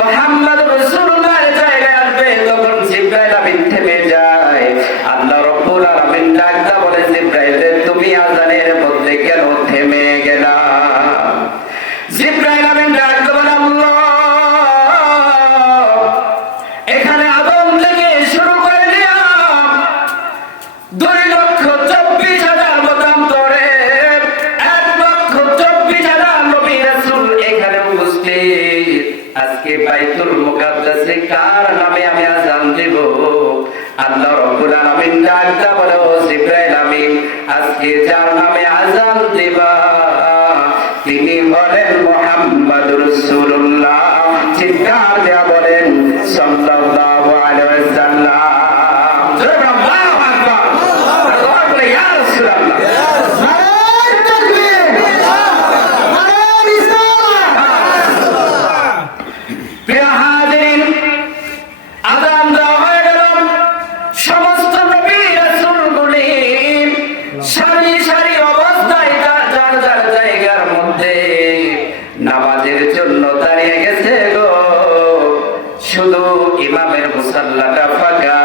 মুহাম্মদ রাসূলুল্লাহর জায়গায় আসবে তখন জিবরাইল আমিন থেমে যায়। আল্লাহ রাব্বুল আলামিন ডাকতে বলে, জিবরাইল তুমি আযানের মধ্যে কেন থেমে গেলা? জিবরাইল আমিন ডাকতে বলে, আল্লাহ এখানে আদম থেকে শুরু করে দিলাম 2,24,000 মতান্তরে 1,24,000 নবী রাসূল এখানে উপস্থিত। আজকে বাইতুল মুকাদ্দাসে কার নামে আমি আযান দেব? আল্লাহ রাব্বুল আলামিন ডাকতে বলে, ও জিবরাইল আমিন আজকে যার নামে আযান দিবা তিনি হলেন মুহাম্মদুর রাসূলুল্লাহ। চিৎকার দিয়ে বলেন সাল্লাল্লাহু আলাইহি ওয়াসাল্লাম। আল্লাহু আকবার, আল্লাহু আকবার, ইয়া রাসূলুল্লাহ। প্রিয় হাজিরিন, আযান দেওয়া হয়ে গেল। সমস্ত নবী রাসূলগুলি সারি সারি অবস্থায় যার যার জায়গার মধ্যে নামাজের জন্য দাঁড়িয়ে গেছে গো। শুধু ইমামের মুসাল্লাটা ফাঁকা।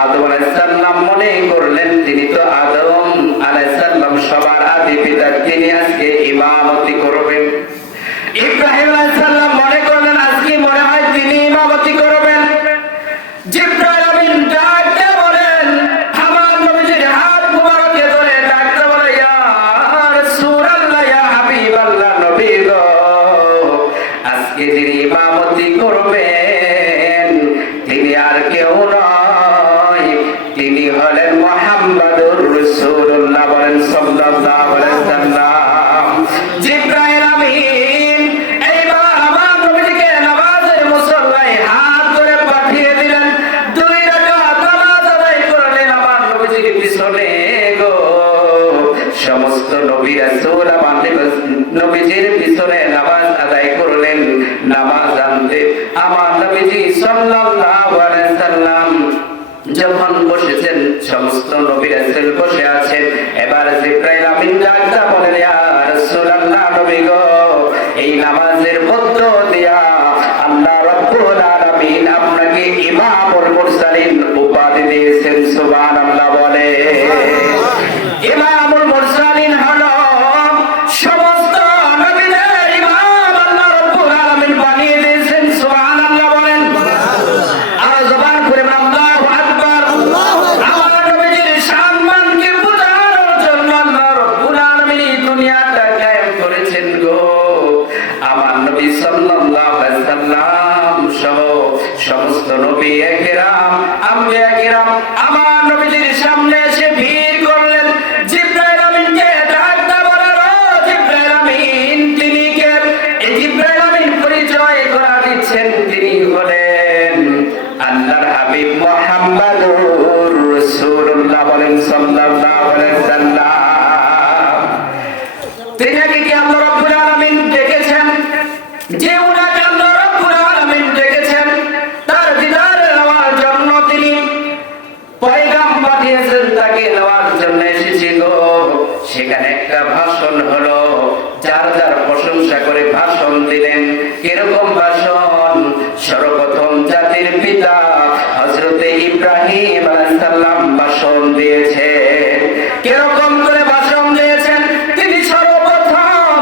আদম আলাইহিস সালাম মনে করলেন তিনি তো আদম আলাইহিস সালাম সবার আদি পিতা, তিনি আজকে ইমামতি করবেন। ইব্রাহিম আলাইহিস সালাম মনে করলেন আজকে মনে হয় তিনি ইমামতি করবেন। জিবরাইল আমিন ডাকতে বলেন, আমার নবীজির হাত মুবারকে ধরে ডাকতে বলে, ইয়া রাসূলুল্লাহ, ইয়া হাবিবাল্লাহ, নবী গো আজকে যিনি ইমামতি করবেন তিনি আর কেউ নয়, তিনি হলেন মুহাম্মদুর রাসূলুল্লাহ। বলেন সাল্লাল্লাহু আলাইহি ওয়াসাল্লাম। জিবরাইল আমিন এইবার আমার নবীজিকে নামাজের মুসল্লায় হাত ধরে পাঠিয়ে দিলেন। 2 রাকাত নামাজ আদায় করলেন আমার নবীজির পিছনে গো। সমস্ত নবী রাসূল আমার নবীজির পিছনে নামাজ আদায় করলেন। নামাজ আনতে আমার নবীজি সাল্লাল্লাহু আলাইহি সাল্লাম যখন বসেছেন, সমস্ত নবী রাসূল বসে আছেন। এবার জিবরাইল আমিন ডাকতে বলেন, ইয়া রাসূলুল্লাহ, নবী গো এই নামাজের মধ্য দিয়া আল্লাহ রাব্বুল আলামিন আপনাকে ইমামুল মুরসালিন উপাধি দিয়েছেন। সুবহানাল্লাহ বলে। ইমামুল মুরসালিন হলো সমস্ত নবীদের ইমাম, আল্লাহ রাব্বুল আলামিন বানিয়ে দিয়েছেন। সুবহানাল্লাহ বলেন। আর জবান করে আল্লাহু আকবার। আমার নবীজির সম্মানকে বোঝানোর জন্য আল্লাহ রাব্বুল আলামিন দুনিয়াটা কায়েম করেছেন গো। আমার নবী সাল্লাল্লাহু আলাইহি সাল্লাম সহ সমস্ত নবী কেরাম, আম্বিয়া কেরাম আমার নবীজির সামনে এসে ভিড় করলেন। জিবরাইল আমিনকে ডাকতে বলেন, ও জিবরাইল আমিন তিনি কে? এই জিবরাইল আমিন পরিচয় করা দিচ্ছেন, তিনি হলেন আল্লাহর হাবিব মুহাম্মদুর রাসূলুল্লাহ। বলেন সাল্লাল্লাহু আলাইহি ওয়াসাল্লাম। তিনাকে কি আল্লাহ রাব্বুল আলামিন ডেকেছেন? যে উনাকে আল্লাহ রাব্বুল আলামিন ডেকেছেন তার দিদারে নেওয়ার জন্য তিনি পয়গাম পাঠিয়েছেন, তাকে নেওয়ার জন্য এসেছি গো। সেখানে একটা ভাষণ হলো, যার যার প্রশংসা করে ভাষণ দিলেন। কিরকম ভাষণ? সর্বপ্রথম জাতির পিতা হযরতে ইব্রাহিম আলাইহিস সালাম ভাষণ দিয়েছেন। কিরকম করে ভাষণ দিয়েছেন? তিনি সর্বপ্রথম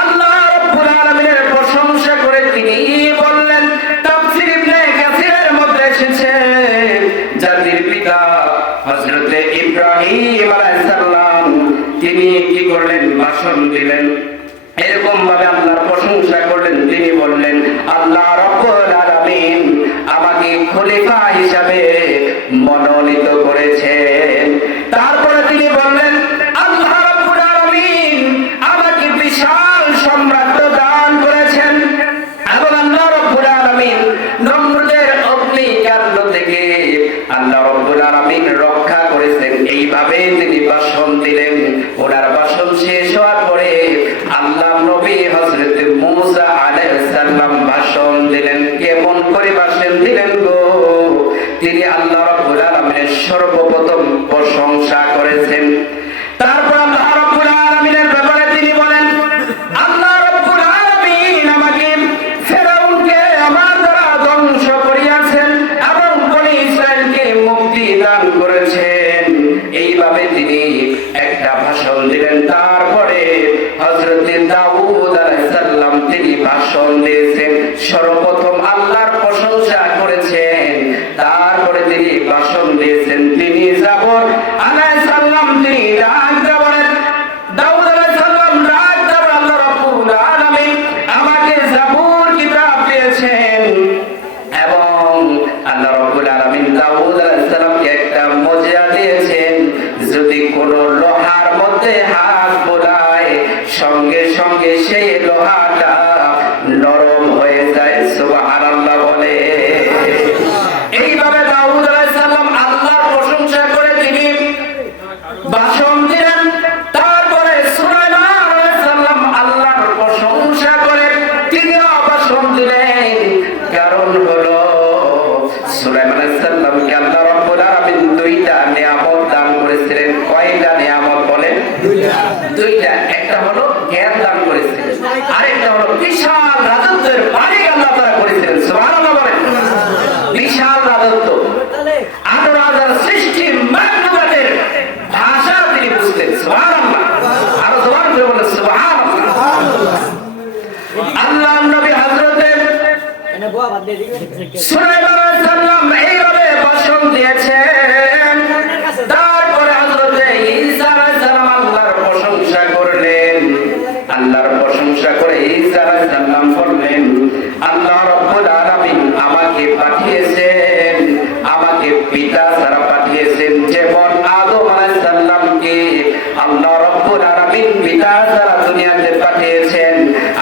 আল্লাহ রাব্বুল আলামিনের প্রশংসা করে তিনি বললেন, তাফসীর ইবনে কাসিরের মধ্যে এসেছে জাতির পিতা হযরতে ইব্রাহিম আলাইহিস সালাম তিনি কি করলেন? ভাষণ দিলেন। এরকম ভাবে আল্লাহর প্রশংসা করলেন। তিনি বললেন, আল্লাহ রাব্বুল আলামিন আমাকে খলিফা হিসাবে মনোনীত করেছেন। তারপরে তিনি বললেন, আল্লাহ রাব্বুল আলামিন আমাকে বিশাল সাম্রাজ্য দান করেছেন এবং আল্লাহ রাব্বুল আলামিন নমরুদের অগ্নিকাণ্ড থেকে আল্লাহ রাব্বুল আলামিন রক্ষা করেছেন। এইভাবে তিনি ভাষণ দিলেন। ওনার ভাষণ শেষ হওয়ার পরে আল্লাহ নবী হযরত মূসা আলাইহিস সালাম ভাষণ দিলেন। কেমন করে ভাষণ দিলেন গো? তিনি আল্লাহ রাব্বুল আলামিনের সর্বপ্রথম প্রশংসা করেছেন। তারপর আল্লাহ রাব্বুল আলামিনের ব্যাপারে তিনি বলেন, আল্লাহ রাব্বুল আলামিন আমাকে ফেরাউনকে আমার ভাষণ দিয়েছেন, সর্বপ্রথম আল্লাহর প্রশংসা করেছেন, তারপরে তিনি ভাষণ দিয়েছেন। তিনি জাবর আলাইহিস সালাম তিনি ডাক দিয়ে বলেন, দাউদ আলাইহিস সালাম ডাক দিয়ে বলেন, আল্লাহ রাব্বুল আলামিন আমাকে জাবুর কিতাব দিয়েছেন এবং আল্লাহ রাব্বুল আলামিন দাউদ আলাইহিস সালামকে একটা মুজিজা দিয়েছেন, যদি কোনো লোহার মধ্যে হাত বোলায় সঙ্গে সঙ্গে সেই লোহাটা নরম হয়ে যায়। সুবহানাল্লাহ বলে। এইভাবে দাউদ আলাইহিস সালাম আল্লাহর প্রশংসা করে তিনি ভাষণ দিলেন। তারপরে সুলাইমান আলাইহিস সালাম আল্লাহর প্রশংসা করে তিনিও ভাষণ দিলেন। কারণ হলো সুলাইমান আলাইহিস সালামকে আল্লাহ রাব্বুল আলামিন দুইটা নিয়ামত দান করেছিলেন। কয়টা নিয়ামত বলেন? দুইটা। একটা হলো জ্ঞান দান করেছিলেন, আরেকটা হলো বিশাল রাজত্বের মালিক আল্লাহ তাআলা করেছিলেন। সুবহানাল্লাহ বলেন। বিশাল রাজত্ব, 18,000 সৃষ্টি মাখলুকাতের ভাষা তিনি বুঝতেন। সুবহানাল্লাহ। আর জবান করে বলেন সুবহানাল্লাহ। আল্লাহর নবী হযরতে সুলাইমান আলাইহিস সালাম এইভাবে ভাষণ দিয়েছেন। তারপরে হযরতে ঈসা আলাইহিস সালাম আল্লাহর প্রশংসা করলেন। আল্লাহর প্রশংসা করে ঈসা আলাইহিস সালাম বললেন, আল্লাহ রাব্বুল আলামিন আমাকে পাঠিয়েছেন, আমাকে পিতা ছাড়া পাঠিয়েছেন। যেমন আদম আলাইহিস সালামকে আল্লাহ রাব্বুল আলামিন পিতা ছাড়া দুনিয়াতে পাঠিয়েছেন,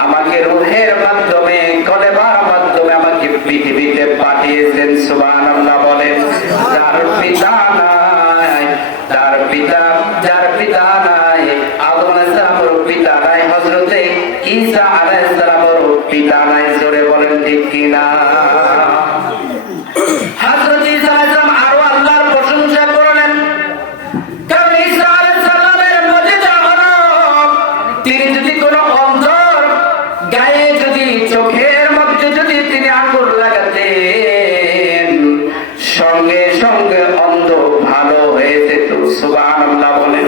আমাকে রূহের মাধ্যমে কলেমার মাধ্যমে আমাকে পৃথিবীতে পাঠিয়েছেন। সুবহানাল্লাহ বলেন। যার পিতা নাই, যার পিতা নাই, আদম আলাইহিস সালামের পিতা নাই, হযরতে ঈসা আলাইহিস সালামের পিতা নাই। জোরে বলেন ঠিক কিনা? হযরত ঈসা আলাইহিস সালাম আরো আল্লাহর প্রশংসা করলেন। কারণ ঈসা আলাইহিস সালামের মুজিজা হলো তিনি যদি কোনো অন্ধর গায়ে যদি চোখের মধ্যে যদি তিনি আঙ্গুল লাগাতেন সঙ্গে সঙ্গে অন্ধ ভালো হয়ে যেত। সুবহানাল্লাহ বলেন।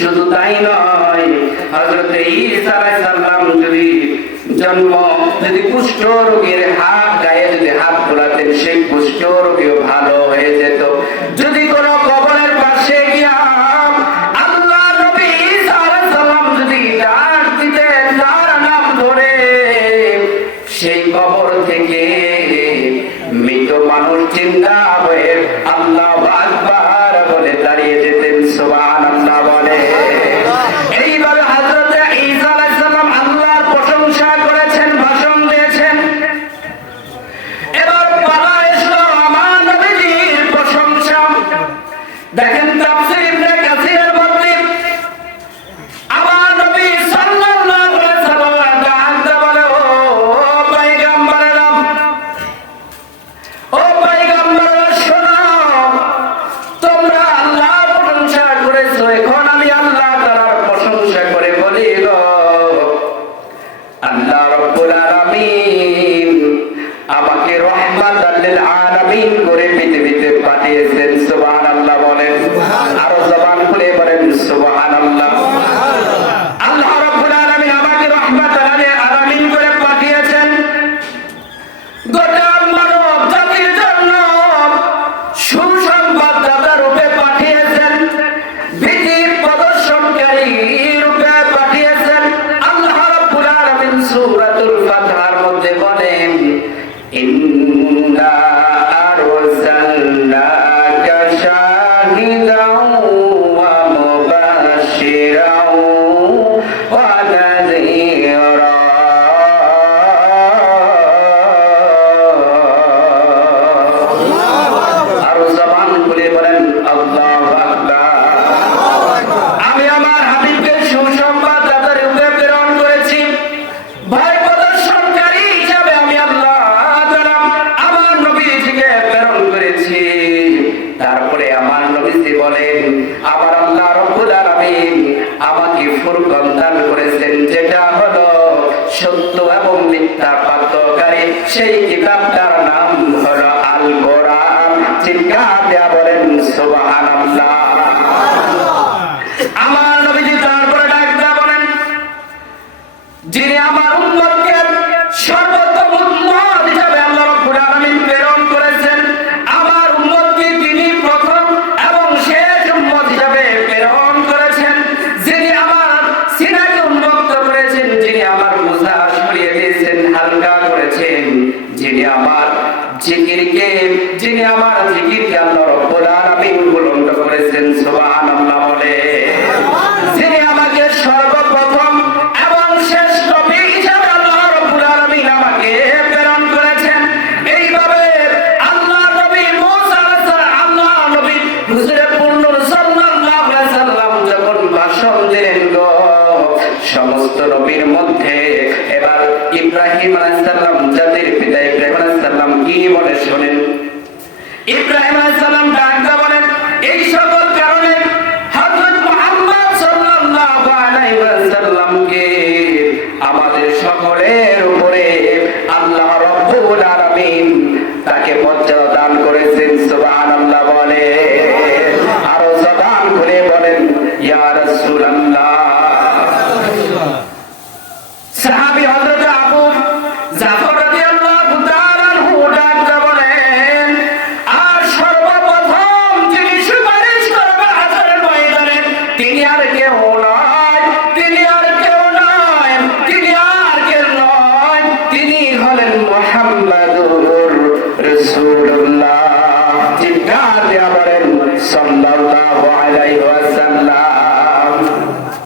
শুধু তাই নয়, হযরতে ঈসা আলাইহিস সালাম যদি কুষ্ঠ রোগীর হাত গায়ে যদি হাত বোলাতেন সেই কুষ্ঠ রোগীও ভালো হয়ে যেত। যদি কোনো কবরের পাশে গিয়া আল্লাহ নবী ঈসা আলাইহিস সালাম যদি ডাক দিতেন তার নাম ধরে, সেই কবর থেকে মৃত মানুষ জিন্দা হয়ে আল্লাহু আকবার বলে দাঁড়িয়ে যেতেন। সুবহানাল্লাহ বলে। এইভাবে হযরতে ঈসা আলাইহিস সালাম আল্লাহর প্রশংসা করেছেন, ভাষণ দিয়েছেন। এবার পালা এসো আমার নবীজির প্রশংসা। দেখেন তাফসীর ইবনে কাসিরের মধ্যে আমার নবী সাল্লাল্লাহু আলাইহি ওয়াসাল্লাম ডাক দিয়ে বলে, ও পয়গম্বরেরা, ও পয়গম্বরেরা শোনো, তোমরা আল্লাহর প্রশংসা করেছো, এখন আমি আল্লাহ তাআলার প্রশংসা করে বলি গো, আল্লাহ রাব্বুল আলামিন আমাকে রাহমাতাল লিল আলামিন করে পৃথিবীতে পাঠিয়েছেন। সুবহানাল্লাহ বলেন। আরো জবান খুলে বলেন সুবহানাল্লাহ। আল্লাহ রাব্বুল আলামিন আমাকে রাহমাতাল লিল আলামিন করে পাঠিয়েছেন গোটা মানব জাতির জন্য, সুসংবাদদাতা রূপে পাঠিয়েছেন, ভীতি প্রদর্শনকারী রূপে পাঠিয়েছেন। আল্লাহ রাব্বুল আলামিন সূরাতুল ফাতহার মধ্যে বলেন, ইন্না আরসালনাকা শাহিদাও ওয়া মুবাশশিরাও ওয়া নাযীরা। আরো জবান খুলে বলেন আল্লাহু আকবার। আমি আমার হাবিবকে সুসংবাদদাতা রূপে প্রেরণ করেছি, ভয় প্রদর্শনকারী হিসাবে আমি আল্লাহ তাআলা আমার নবীজিকে প্রেরণ করেছি। তারপরে আমার নবীজি বলেন, আমার আল্লাহ রাব্বুল আলামিন আমাকে ফুরকান দান করেছেন, যেটা হলো সত্য এবং মিথ্যা পার্থক্যকারী। সেই কিতাবটার নাম হলো আল কোরআন। চিৎকার দেয়া বলেন সুবহানাল্লাহ। আমার নবীজি তারপরে ডাক দেয়া বলেন, যিনি আমার উম্মতকে ইব্রাহিম আলাইহিস সালাম জাতির পিতা ইব্রাহিম আলাইহিস সালাম কি বলে শুনেন। ইব্রাহিম আলাইহিস সালাম ডাকতে বলেন, এই সকল কারণে হযরত মুহাম্মদ সাল্লাল্লাহু আলাইহি ওয়াসাল্লামকে আমাদের সকলের উপরে আল্লাহ রাব্বুল আলামিন